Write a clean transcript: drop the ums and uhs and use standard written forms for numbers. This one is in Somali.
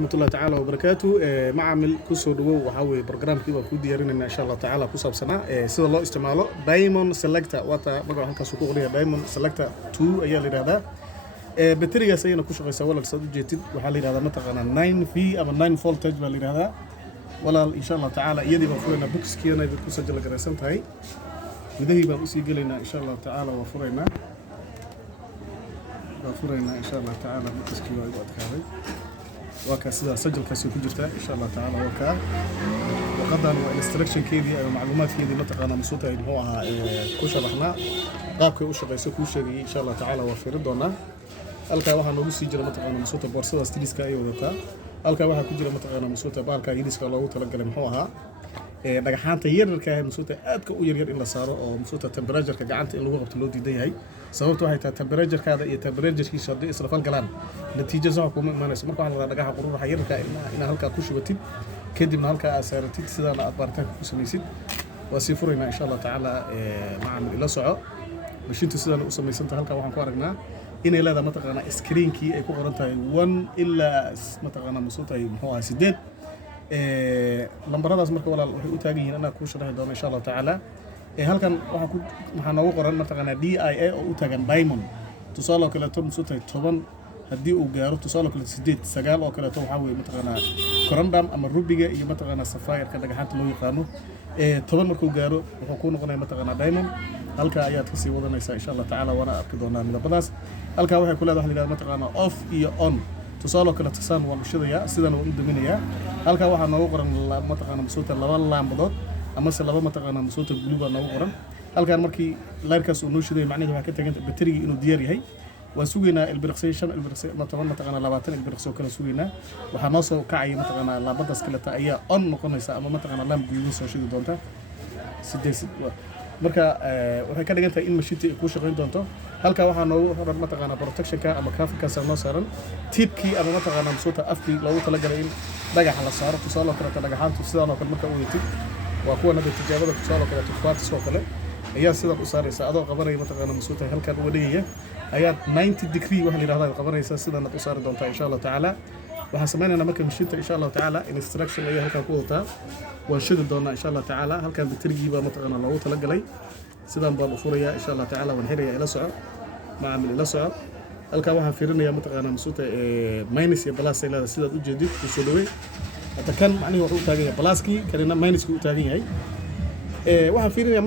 ورحمة الله تعالى وبركاته معامل كسر دو وحاوي برنامج كي وكود يرينا إن شاء الله تعالى كسب سنة سيد الله استعماله دايمون سلكتا وتا بقى هلك سوق غرية دايمون سلكتا 2 أيها اللي هذا بطريقة سيئة نكوش غير سوالك صدق جديد وحالي هذا مثلا 9 في أما 9 فولتج باللي هذا ولا إن شاء الله تعالى يدي بفرنا بوكس كي أنا يدي كسجل جرسنت هاي وده يبقى بس يجيلنا إن شاء الله تعالى وفرنا إن شاء الله تعالى بوكس كي ويقعد كهذي وكا سida sajilkaasi ku jirta insha Allah taala waka waqadan wa instruction keedii ay macluumaadkeedii la taqaana masuulta ay muxuu ahaa ku sharaxna qaabka uu shaqeyso ku sheegay insha Allah taala waa fiiri doona halka waxa noogu sii jira mataqaana masuulta boorsada stiliska ay wadata halka waxa ku jira mataqaana masuulta baalka yiriska loogu talagalay muxuu ahaa dhagaxaanta yararka ah masuulta aadka u yar in la saaro oo masuulta temperature-ka gacanta in lagu qabto loo diidan yahay sababtu waxay tahay temperature-kaada iyo temperature-kiisa hadii isla fal galaan natiijo sax kuma imaanayso marka waxa la dhagaxa quruuraha yararka in halka ku shubatid kadibna halka aad saaratid sidana aad baaritaanka ku samaysid waa sii furayna insha Allah taala macaamil ila soco mashiinta sidana u samaysanta halka waxaan ku aragnaa inay leedahay mataqaana screen-kii ay ku qoran tahay 1 ilaa mataqaana masuulta ay muxuu ahaa 8 lambaradaas marka walaal waxay u taagan yihiin anaa ku sharaxi doono insha Allah taala halkan waxaa noogu qoran mataqaana DIA oo u taagan diamond tusaale kale tan masuulta 10 hadii uu gaaro tusaale kale 8 9 oo kale waxa weeye mataqaana corundum ama rubiga iyo mataqaana sapphire-ka dhagaxaanta loo yaqaano 10 markuu gaaro wuxuu ku noqonayaa mataqaana diamond halka ayaad ka sii wadanaysaa insha Allah taala wana arki doonaa midabadaas halka waxay ku leedahay mataqaana off iyo on tusaale kale tasaan waan u shidayaa sidana waan u daminayaa halka waxaa noogu qoran mataqaana masuulta laba laambadood ama se laba mataqaana masuulta blue baa noogu qoran halkan markii layrkaas uu noo shiday macnaheedu waxa ka tagay bateriga inuu diyaar yahay waan sugeynaa ilbiriqsay mataqaana 20 ilbiriqsoo kala sugeynaa waxa noo soo kacay mataqaana laambadaas kale ta ayaa on noqonaysa ama mataqaana lamb guduud soo shidi doonta marka waxay ka dhigan tahay in mashiinta ay ku shaqeyn doonto halka waxa noogu horan mataqaana protection-ka ama cover-ka noo saaran tip-kii ama mataqaana masuulta afkii loogu talagalay in dhagaxa la saaro tusaale kale dhagaxaantu sidaan oo kale marka uu yitid waa kuwa nada tijaabada tusaale kale tufaartis oo kale ayaa sidan u saaraysa adoo qabanaya mataqaana masuulta halkan uga dhigaya ayaa 90 degree waxa la yiraahdaa qabanaysa sidan u saari doonta insha Allah taala waxaan sameeynaa marka mashiinta insha Allah taala instruction ay halkan ku wadataa waan shidi doonaa insha Allah taala halkan bateriga baa mataqaana loogu talagalay sidaan baan u furayaa insha Allah taala waan xirayaa ila soco macaamil ila soco halka waxaan fiirinayaa mataqaana masuulta minus iyo plus ay leedahay sidaad u jeedid ku soo dhaweey hada kan macnaheedu wuxuu u taagan yahay pluskii kalena minuskii u taagan yahay waxaan fiirinayaa